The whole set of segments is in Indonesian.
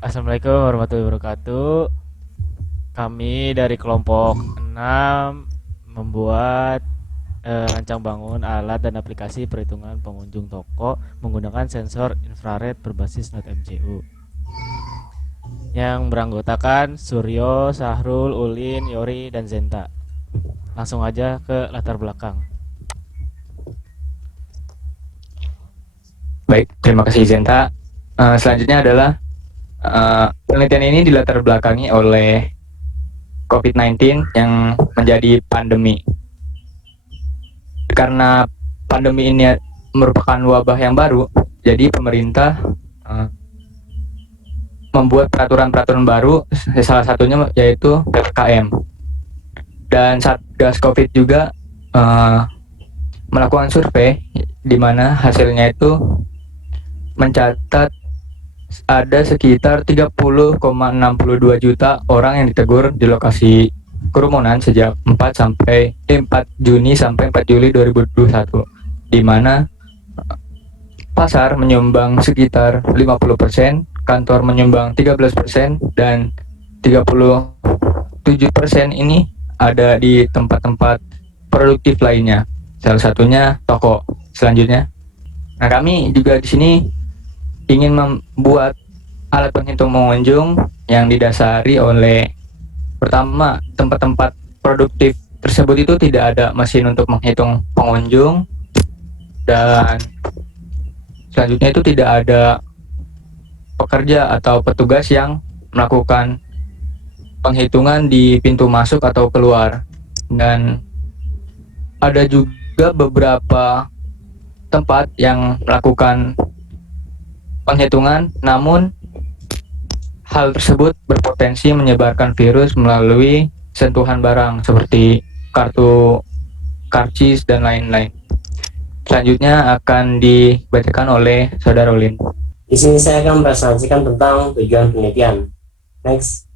Assalamualaikum warahmatullahi wabarakatuh. Kami dari kelompok 6 membuat rancang bangun alat dan aplikasi perhitungan pengunjung toko menggunakan sensor infrared berbasis Node MCU yang beranggotakan Suryo, Sahrul, Ulin, Yori, dan Zenta. Langsung aja ke latar belakang. Baik, terima kasih Zenta. Selanjutnya adalah penelitian ini dilatar belakangi oleh COVID-19 yang menjadi pandemi. Karena pandemi ini merupakan wabah yang baru, jadi pemerintah membuat peraturan-peraturan baru, salah satunya yaitu PPKM. Dan Satgas COVID juga melakukan survei di mana hasilnya itu mencatat ada sekitar 30,62 juta orang yang ditegur di lokasi kerumunan sejak 4 Juni sampai 4 Juli 2021, di mana pasar menyumbang sekitar 50%, kantor menyumbang 13%, dan 37% ini ada di tempat-tempat produktif lainnya, salah satunya toko. Selanjutnya, nah kami juga di sini ingin membuat alat penghitung pengunjung yang didasari oleh, pertama, tempat-tempat produktif tersebut itu tidak ada mesin untuk menghitung pengunjung, dan selanjutnya itu tidak ada pekerja atau petugas yang melakukan penghitungan di pintu masuk atau keluar. Dan ada juga beberapa tempat yang melakukan penghitungan, namun hal tersebut berpotensi menyebarkan virus melalui sentuhan barang seperti kartu, karcis, dan lain-lain. Selanjutnya akan dibacakan oleh Saudara Ulin. Di sini saya akan mempresentasikan tentang tujuan penelitian. Next.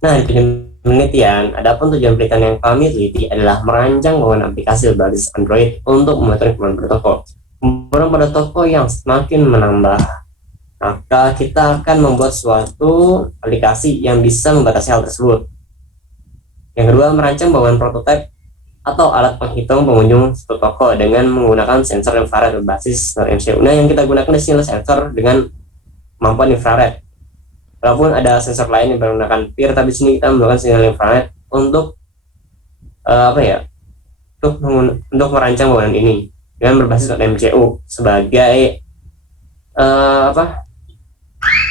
Nah, di penelitian, adapun tujuan penelitian yang kami teliti adalah merancang bangunan aplikasi berbasis Android untuk memonitor kebutuhan pada toko. Kemudian pada toko yang semakin menambah, maka kita akan membuat suatu aplikasi yang bisa membatasi hal tersebut. Yang kedua, merancang bangunan prototipe atau alat penghitung pengunjung suatu toko dengan menggunakan sensor infrared berbasis MCU. Nah, yang kita gunakan di sini sensor dengan kemampuan infrared. Walaupun ada sensor lain yang menggunakan PIR, tapi di sini kita menggunakan sinyal infrared untuk untuk merancang bangunan ini dengan berbasis MCU sebagai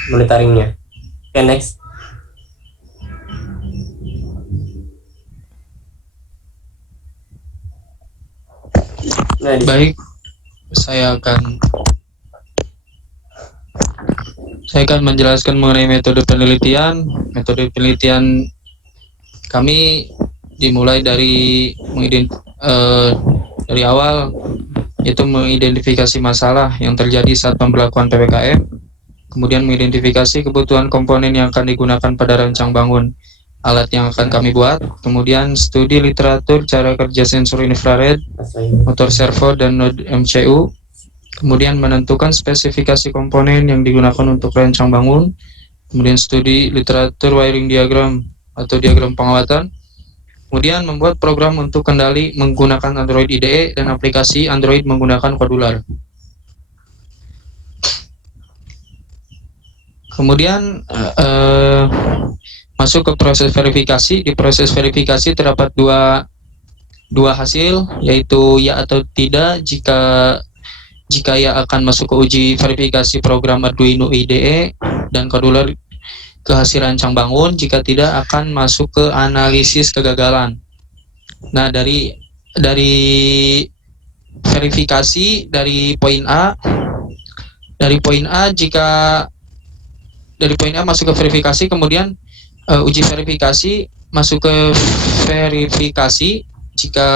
monitoringnya. Oke, next. Nah, baik, saya akan menjelaskan mengenai metode penelitian. Metode penelitian kami dimulai dari awal, yaitu mengidentifikasi masalah yang terjadi saat pemberlakuan PPKM, kemudian mengidentifikasi kebutuhan komponen yang akan digunakan pada rancang bangun alat yang akan kami buat, kemudian studi literatur cara kerja sensor infrared, motor servo, dan node MCU, kemudian menentukan spesifikasi komponen yang digunakan untuk rancang bangun, kemudian studi literatur wiring diagram atau diagram penguatan, kemudian membuat program untuk kendali menggunakan Android IDE dan aplikasi Android menggunakan Kodular. Kemudian masuk ke proses verifikasi. Di proses verifikasi terdapat dua hasil, yaitu ya atau tidak. Jika ya akan masuk ke uji verifikasi program Arduino IDE dan Kodular ke hasil rancang bangun. Jika tidak, akan masuk ke analisis kegagalan. Nah, dari verifikasi dari poin A, jika dari poin A masuk ke verifikasi, kemudian uji verifikasi masuk ke verifikasi. Jika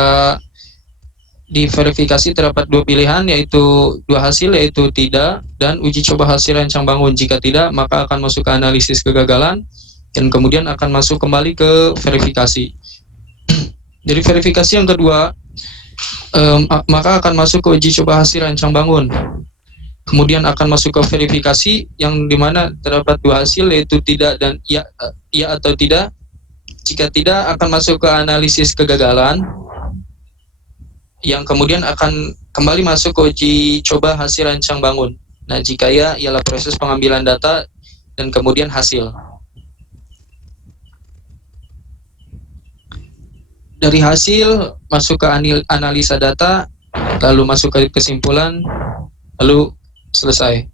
di verifikasi terdapat dua pilihan, yaitu dua hasil, yaitu tidak dan uji coba hasil rancang bangun. Jika tidak, maka akan masuk ke analisis kegagalan dan kemudian akan masuk kembali ke verifikasi. Dari verifikasi yang kedua, maka akan masuk ke uji coba hasil rancang bangun. kemudian akan masuk ke verifikasi yang dimana terdapat dua hasil, yaitu tidak dan iya atau tidak. Jika tidak, akan masuk ke analisis kegagalan, yang kemudian akan kembali masuk ke uji coba hasil rancang bangun. Nah, jika ya, ialah proses pengambilan data dan kemudian hasil. Dari hasil masuk ke analisa data, lalu masuk ke kesimpulan, lalu selesai.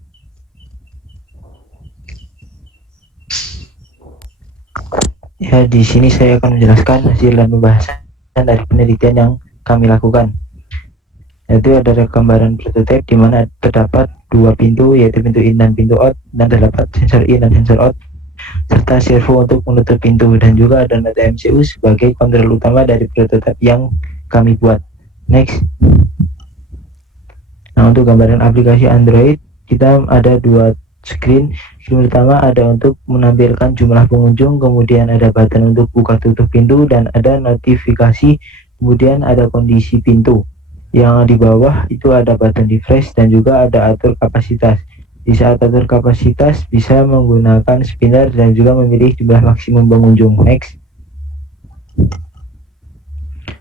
Ya, di sini saya akan menjelaskan hasil dan pembahasan dari penelitian yang kami lakukan. Yaitu ada gambaran prototipe di mana terdapat dua pintu, yaitu pintu in dan pintu out, dan terdapat sensor in dan sensor out, serta servo untuk menutup pintu, dan juga ada node MCU sebagai kontrol utama dari prototipe yang kami buat. Next. Nah, untuk gambaran aplikasi Android, kita ada dua screen. Screen pertama ada untuk menampilkan jumlah pengunjung, kemudian ada button untuk buka tutup pintu, dan ada notifikasi, kemudian ada kondisi pintu. Yang di bawah itu ada button refresh dan juga ada atur kapasitas. Di saat atur kapasitas bisa menggunakan spinner dan juga memilih jumlah maksimum pengunjung. Next.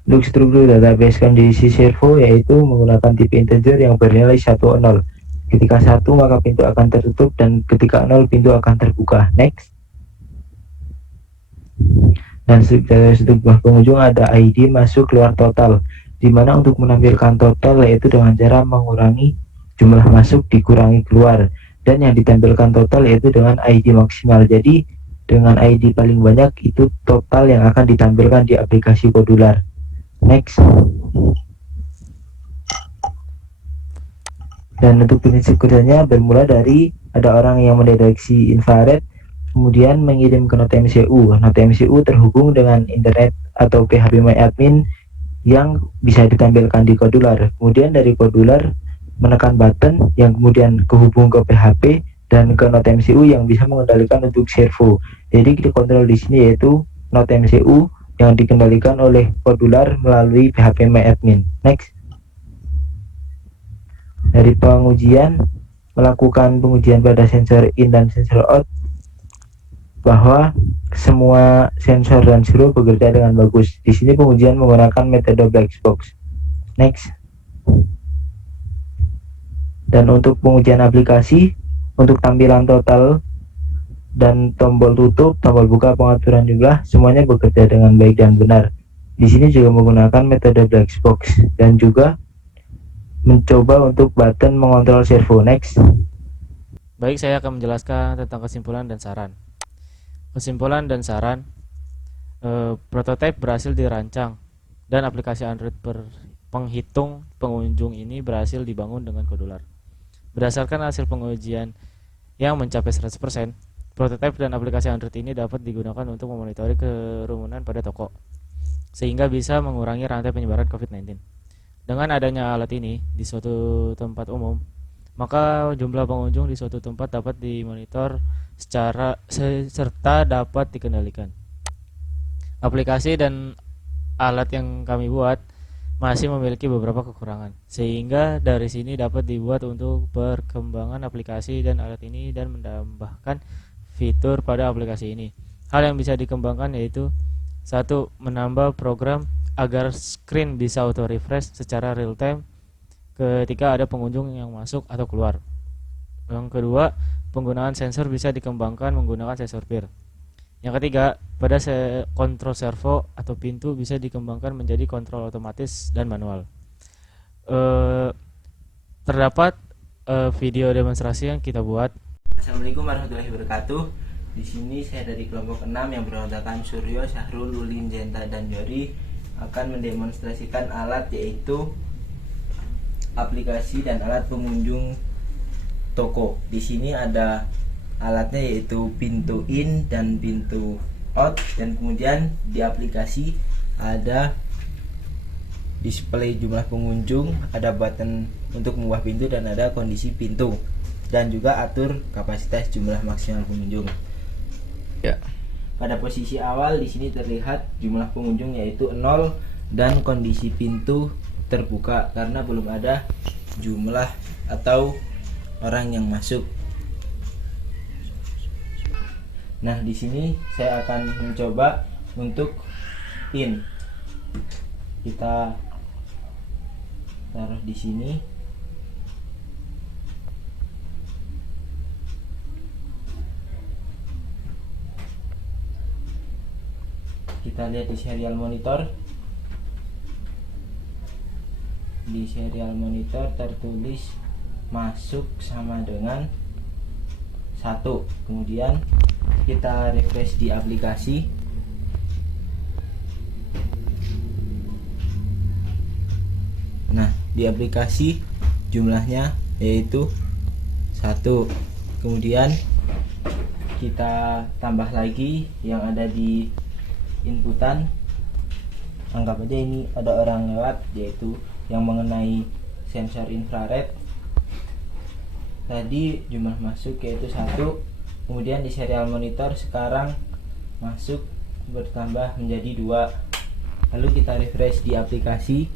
Untuk struktur database kondisi servo yaitu menggunakan tipe integer yang bernilai 1 0. Ketika 1 maka pintu akan tertutup dan ketika 0 pintu akan terbuka. Next. Dan struktur pengunjung ada ID masuk keluar total, di mana untuk menampilkan total yaitu dengan cara mengurangi jumlah masuk dikurangi keluar, dan yang ditampilkan total yaitu dengan ID maksimal. Jadi dengan ID paling banyak itu total yang akan ditampilkan di aplikasi Podular. Next. Dan untuk prinsip kerjanya bermula dari ada orang yang mendeteksi infrared, kemudian mengirim ke node MCU. Node MCU terhubung dengan internet atau phpMyAdmin yang bisa ditampilkan di Podular. Kemudian dari Podular menekan button yang kemudian kehubung ke PHP dan ke node MCU yang bisa mengendalikan untuk servo. Jadi dikontrol di sini yaitu node MCU yang dikendalikan oleh Podular melalui phpMyAdmin. Next. Dari pengujian, melakukan pengujian pada sensor in dan sensor out bahwa semua sensor dan servo bekerja dengan bagus. Di sini pengujian menggunakan metode black box. Next. Dan untuk pengujian aplikasi, untuk tampilan total dan tombol tutup, tombol buka, pengaturan jumlah, semuanya bekerja dengan baik dan benar. Di sini juga menggunakan metode black box dan juga mencoba untuk button mengontrol servo. Next. Baik, saya akan menjelaskan tentang kesimpulan dan saran. Kesimpulan dan saran, prototipe berhasil dirancang dan aplikasi Android penghitung pengunjung ini berhasil dibangun dengan Podular. Berdasarkan hasil pengujian yang mencapai 100%, prototipe dan aplikasi Android ini dapat digunakan untuk memonitori kerumunan pada toko, sehingga bisa mengurangi rantai penyebaran COVID-19. Dengan adanya alat ini di suatu tempat umum, maka jumlah pengunjung di suatu tempat dapat dimonitor serta dapat dikendalikan. Aplikasi dan alat yang kami buat masih memiliki beberapa kekurangan, sehingga dari sini dapat dibuat untuk perkembangan aplikasi dan alat ini dan menambahkan fitur pada aplikasi ini. Hal yang bisa dikembangkan yaitu 1. Menambah program agar screen bisa auto refresh secara real time ketika ada pengunjung yang masuk atau keluar. Yang kedua, penggunaan sensor bisa dikembangkan menggunakan sensor peer. Yang ketiga, pada kontrol servo atau pintu bisa dikembangkan menjadi kontrol otomatis dan manual. Terdapat video demonstrasi yang kita buat. Assalamualaikum warahmatullahi wabarakatuh. Di sini saya dari kelompok 6 yang beranggotakan Suryo, Syahrul, Ulin, Jenta, dan Yori akan mendemonstrasikan alat yaitu aplikasi dan alat pengunjung toko. Di sini ada alatnya yaitu pintu in dan pintu out, dan kemudian di aplikasi ada display jumlah pengunjung, ada button untuk membuka pintu dan ada kondisi pintu, dan juga atur kapasitas jumlah maksimal pengunjung. Ya. Pada posisi awal di sini terlihat jumlah pengunjung yaitu 0 dan kondisi pintu terbuka karena belum ada jumlah atau orang yang masuk. Nah, di sini saya akan mencoba untuk in. Kita taruh di sini. Kita lihat di serial monitor. Di serial monitor tertulis masuk sama dengan 1. Kemudian kita refresh di aplikasi. Nah, di aplikasi jumlahnya yaitu 1. Kemudian kita tambah lagi yang ada di inputan. Anggap aja ini ada orang lewat, yaitu yang mengenai sensor infrared. Tadi jumlah masuk yaitu 1. Kemudian di serial monitor sekarang masuk bertambah menjadi 2. Lalu kita refresh di aplikasi.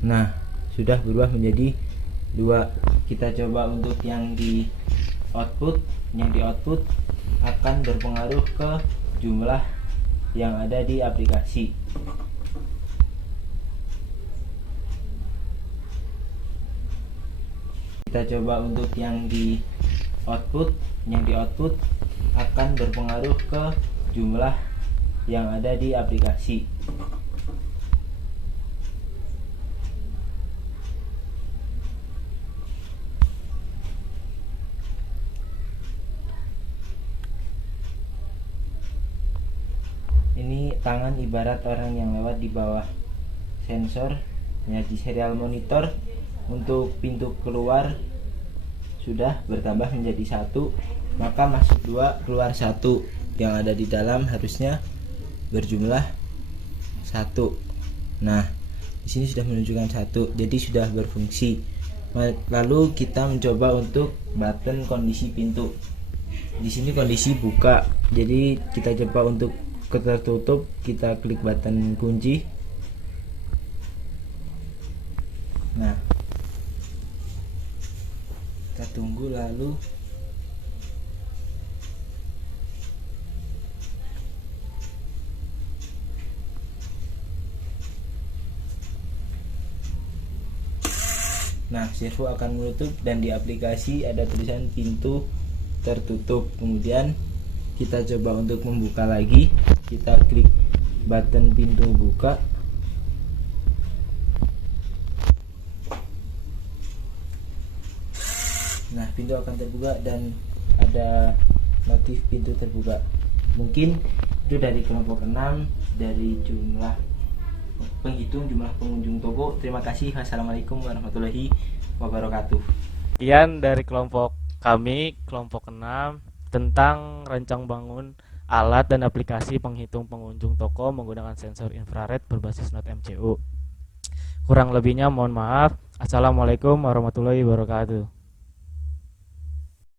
Nah, sudah berubah menjadi 2. Kita coba untuk yang di output. Yang di output akan berpengaruh ke jumlah yang ada di aplikasi. Kita coba untuk yang di output. Yang di output akan berpengaruh ke jumlah yang ada di aplikasi. Ini tangan ibarat orang yang lewat di bawah sensor. Ya, di serial monitor untuk pintu keluar sudah bertambah menjadi 1, maka masuk 2, keluar 1. Yang ada di dalam harusnya berjumlah 1. Nah, di sini sudah menunjukkan 1, jadi sudah berfungsi. Lalu kita mencoba untuk button kondisi pintu. Di sini kondisi buka, jadi kita coba untuk tertutup, kita klik button kunci. Nah, kita tunggu lalu nah, servo akan menutup dan di aplikasi ada tulisan pintu tertutup. Kemudian kita coba untuk membuka lagi, kita klik button pintu buka. Nah, pintu akan terbuka dan ada notif pintu terbuka. Mungkin itu dari kelompok 6, dari jumlah penghitung jumlah pengunjung toko. Terima kasih. Wassalamualaikum warahmatullahi wabarakatuh. Sekian dari kelompok kami, kelompok 6, tentang rancang bangun alat dan aplikasi penghitung pengunjung toko menggunakan sensor infrared berbasis Note MCU. Kurang lebihnya mohon maaf. Assalamualaikum warahmatullahi wabarakatuh.